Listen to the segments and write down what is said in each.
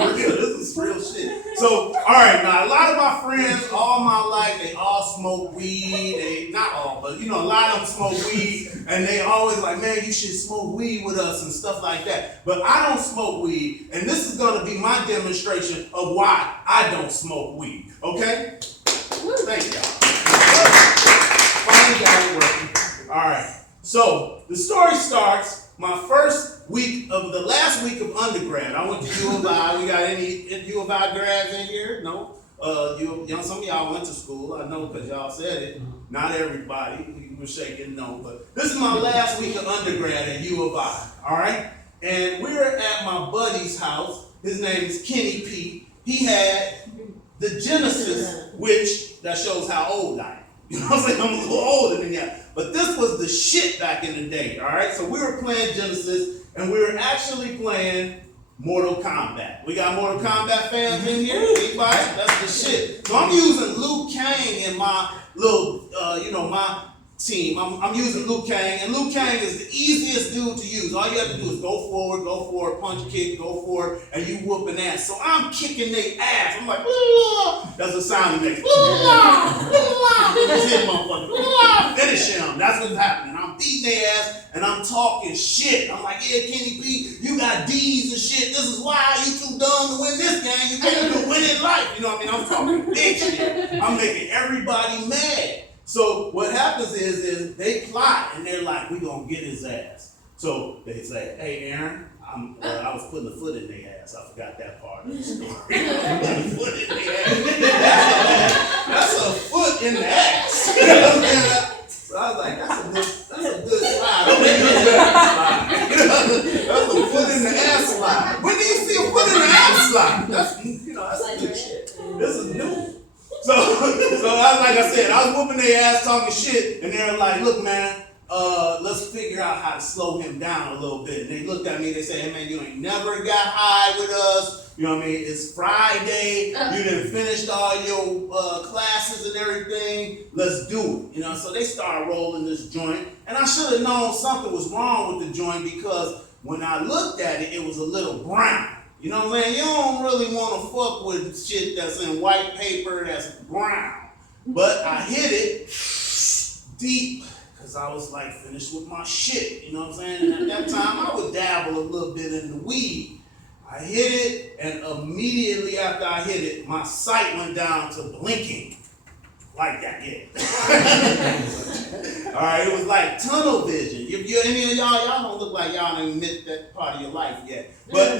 For real, this is real shit. So, all right, now a lot of my friends, all my life, they all smoke weed. They not all, but a lot of them smoke weed, and they always like, man, you should smoke weed with us and stuff like that. But I don't smoke weed, and this is gonna be my demonstration of why I don't smoke weed. Okay? Thank y'all. Finally got it working. All right. So the story starts my first week of the last week of undergrad. I went to U of I. We got any U of I grads in here? No. Some of y'all went to school. I know because y'all said it. Not everybody. You were shaking no. But this is my last week of undergrad at U of I. All right. And we were at my buddy's house. His name is Kenny P. He had the Genesis, which that shows how old I am. You know what I'm saying? I'm a little older than that. But this was the shit back in the day, all right? So we were playing Genesis, and we were actually playing Mortal Kombat. We got Mortal Kombat fans in here? Anybody? That's the shit. So I'm using Liu Kang in my little, my team. I'm using Liu Kang, and Liu Kang is the easiest dude to use. All you have to do is go forward, punch, kick, go forward, and you whooping ass. So I'm kicking their ass. I'm like, that's the sound it makes. Just hit motherfucker. Finish him. That's what's happening. I'm beating their ass, and I'm talking shit. I'm like, yeah, Kenny P, you got D's and shit. This is why you too dumb to win this game. You can't even win in life. You know what I mean? I'm talking big shit. I'm making everybody mad. So what happens is they plot, and they're like, we gonna get his ass. So they say, hey, Aaron, I was putting a foot in their ass. I forgot that part of the story. Putting a foot in their ass. That's a foot in the ass. You know what I'm saying? So I was like, that's a good slide. Don't make it a slide. That's a foot in the ass slide. When do you see a foot in the ass slide? That's good shit. This is new. So like I said, I was whooping their ass talking shit, and they were like, look, man, let's figure out how to slow him down a little bit. And they looked at me, they said, hey, man, you ain't never got high with us. You know what I mean? It's Friday. You done finished all your classes and everything. Let's do it. So they started rolling this joint. And I should have known something was wrong with the joint because when I looked at it, it was a little brown. You know what I'm saying? You don't really want to fuck with shit that's in white paper that's brown. But I hit it deep because I was like finished with my shit. You know what I'm saying? And at that time, I would dabble a little bit in the weed. I hit it, and immediately after I hit it, my sight went down to blinking. Like that, yeah. All right, it was like tunnel vision. Any of y'all don't look like y'all didn't admit that part of your life yet. But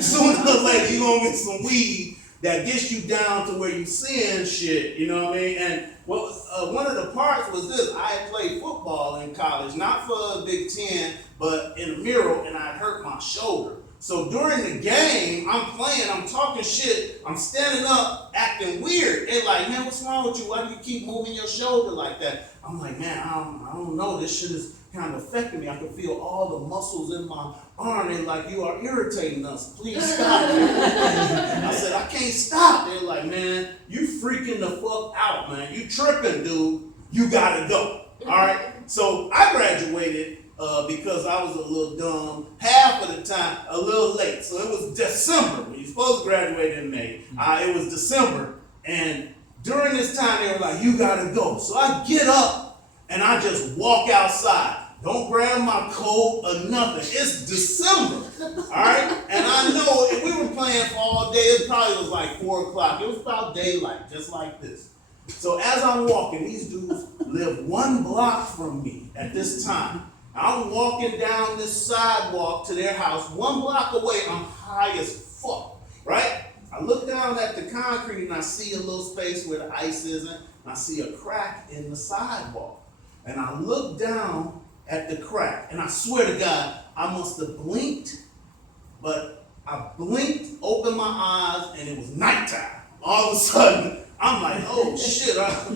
sooner or later, you're going to get some weed that gets you down to where you seeing shit, you know what I mean? And one of the parts was this. I had played football in college, not for Big Ten, but in a mural, and I hurt my shoulder. So during the game, I'm playing, I'm talking shit, I'm standing up, acting weird. They're like, man, what's wrong with you? Why do you keep moving your shoulder like that? I'm like, man, I don't know. This shit is kind of affecting me. I can feel all the muscles in my arm. They're like, you are irritating us. Please stop. I said, I can't stop. They're like, man, you freaking the fuck out, man. You tripping, dude. You gotta go. All right? So I graduated because I was a little dumb, half of the time, a little late. So it was December. When you're supposed to graduate in May. It was December. And during this time, they were like, you gotta go. So I get up and I just walk outside. Don't grab my coat or nothing. It's December, all right? And I know if we were playing for all day, it probably was like 4 o'clock. It was about daylight, just like this. So as I'm walking, these dudes live 1 block from me at this time. I'm walking down this sidewalk to their house, 1 block away. I'm high as fuck, right? I look down at the concrete and I see a little space where the ice isn't. And I see a crack in the sidewalk. And I look down at the crack, and I swear to God, I must have blinked, but I blinked, opened my eyes, and it was nighttime. All of a sudden, I'm like, oh shit, that's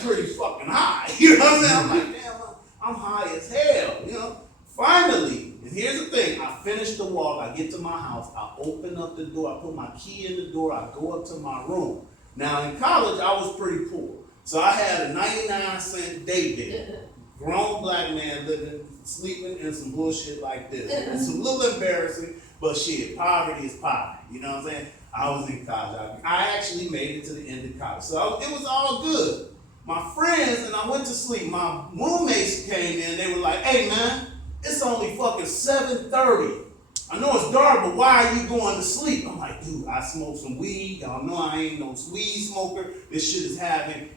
pretty fucking high. You know what I'm saying? I'm like, damn, I'm high as hell, Finally, and here's the thing, I finish the walk, I get to my house, I open up the door, I put my key in the door, I go up to my room. Now in college, I was pretty poor. So I had a 99-cent day bed. Grown black man living, sleeping in some bullshit like this. It's a little embarrassing, But shit, poverty is poverty. You know what I'm saying? I was in college. I actually made it to the end of college. So it was all good. My friends, and I went to sleep. My roommates came in. They were like, hey, man, it's only fucking 7:30. I know it's dark, but why are you going to sleep? I'm like, dude, I smoke some weed. Y'all know I ain't no weed smoker. This shit is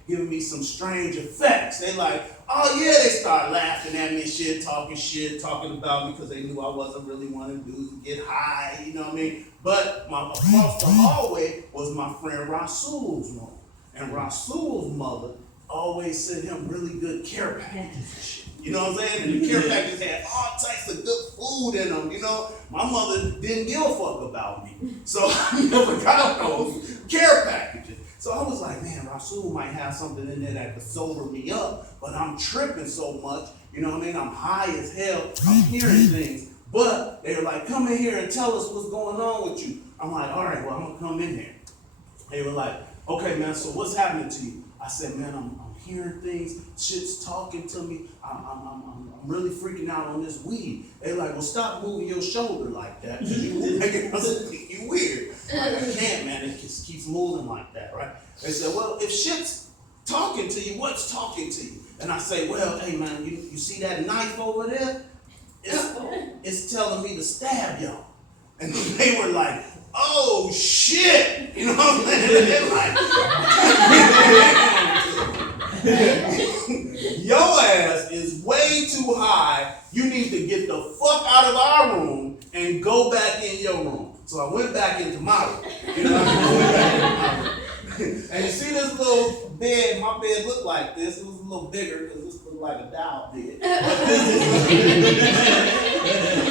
giving me some strange effects. They like, oh yeah, they start laughing at me and shit, talking about me because they knew I wasn't really wanting to do to get high, you know what I mean? But across the hallway was my friend Rasul's room. And Rasul's mother always sent him really good care packages and shit. You know what I'm saying? And the care packages had all types of good food in them, you know? My mother didn't give a fuck about me. So I never got those care packages. So I was like, man, Rasul might have something in there that could sober me up, but I'm tripping so much, you know what I mean? I'm high as hell, I'm hearing things. But they were like, come in here and tell us what's going on with you. I'm like, all right, well, I'm gonna come in here. They were like, okay, man, so what's happening to you? I said, man, I'm hearing things, shit's talking to me, I'm really freaking out on this weed. They like, well, stop moving your shoulder like that, because you making us think you weird. Like, I can't, man, it just keeps moving like that, right? They said, well, if shit's talking to you, what's talking to you? And I say, well, hey, man, you see that knife over there? It's telling me to stab y'all. And they were like, oh, shit! You know what I'm saying? They're like, your ass is way too high. You need to get the fuck out of our room and go back in your room. So I went back into my room. You know, I went back into my room. And you see this little bed, my bed looked like this. It was a little bigger because this looked like a doll bed. But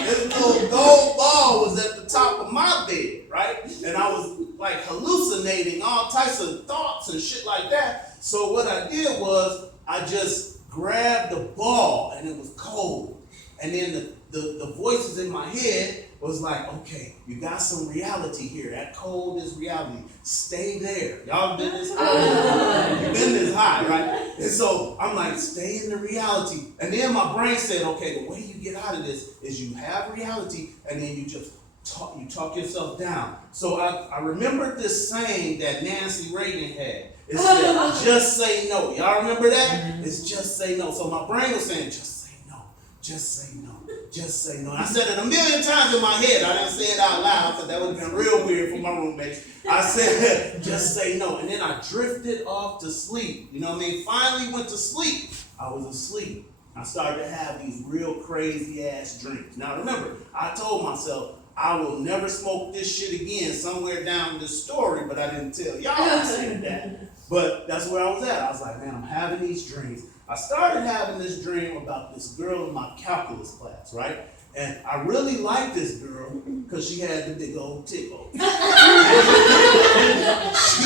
this little gold ball was at the top of my bed, right? And I was like hallucinating all types of thoughts and shit like that. So what I did was I just grabbed the ball and it was cold. And then the voices in my head was like, okay, you got some reality here. That cold is reality. Stay there. Y'all been this high? You've been this high, right? And so I'm like, stay in the reality. And then my brain said, okay, the way you get out of this is you have reality and then you just talk yourself down. So I remembered this saying that Nancy Reagan had. It said, just say no. Y'all remember that? It's just say no. So my brain was saying, just say no. Just say no. Just say no. And I said it a million times in my head. I didn't say it out loud because that would have been real weird for my roommates. I said, just say no. And then I drifted off to sleep. You know what I mean? Finally went to sleep. I was asleep. I started to have these real crazy ass dreams. Now remember, I told myself, I will never smoke this shit again somewhere down this story, but I didn't tell y'all I said that. But that's where I was at. I was like, man, I'm having these dreams. I started having this dream about this girl in my calculus class, right? And I really liked this girl because she had the big old tickle. She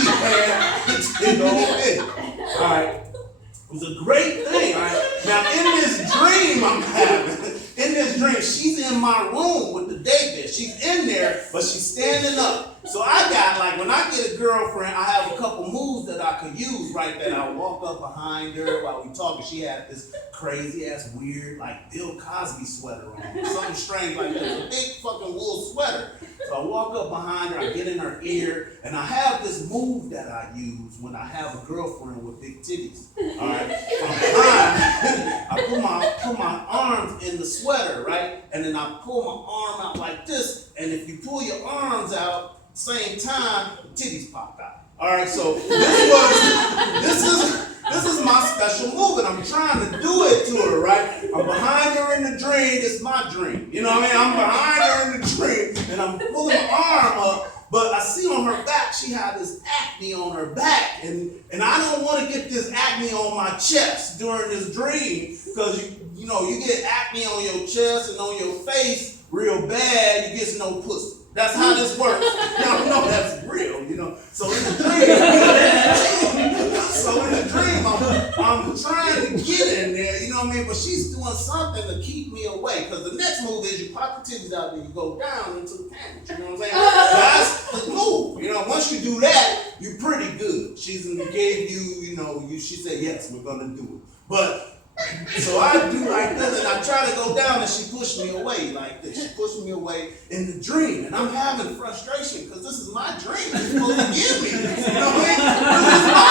had the big old tickle. All right. It was a great thing, all right? Now, in this dream I'm having, she's in my room with the day bed. She's in there, but she's standing up. So I got, like, when I get a girlfriend, I have a couple moves that I could use, right? That I would walk up behind her while we talking. She had this crazy-ass, weird, like, Bill Cosby sweater on. Something strange like that. It's a big fucking wool sweater. So I walk up behind her, I get in her ear, and I have this move that I use when I have a girlfriend with big titties. All right? From behind, I put my arms in the sweater, right? And then I pull my arm out like this, and if you pull your arms out, same time, the titties pop out. All right, so this is my special move, and I'm trying to do it to her, right? I'm behind her in the dream. It's my dream. You know what I mean? I'm behind her in the dream, and I'm pulling my arm up, but I see on her back, she had this acne on her back, and I don't want to get this acne on my chest during this dream, because you know, you get acne on your chest and on your face real bad, you get no pussy. That's how this works. Y'all know that's real, you know. So in the dream, I'm trying to get in there, you know what I mean? But she's doing something to keep me away. Because the next move is you pop the titties out and you go down into the panties. You know what I'm saying? That's the move. You know, once you do that, you're pretty good. She's gave you, you know, she said, yes, we're gonna do it. But So I do like this, and I try to go down, and she pushed me away like this. She pushed me away in the dream, and I'm having frustration because this is my dream. You're supposed to give me this. You know what I mean? This is my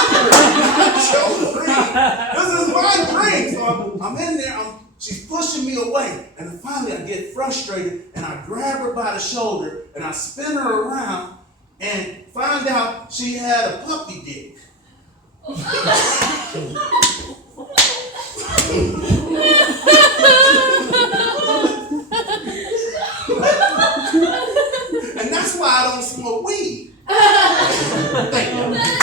dream. This is my dream. So I'm in there. She's pushing me away, and finally I get frustrated, and I grab her by the shoulder, and I spin her around, and find out she had a puppy dick. And that's why I don't smoke weed. Thank you.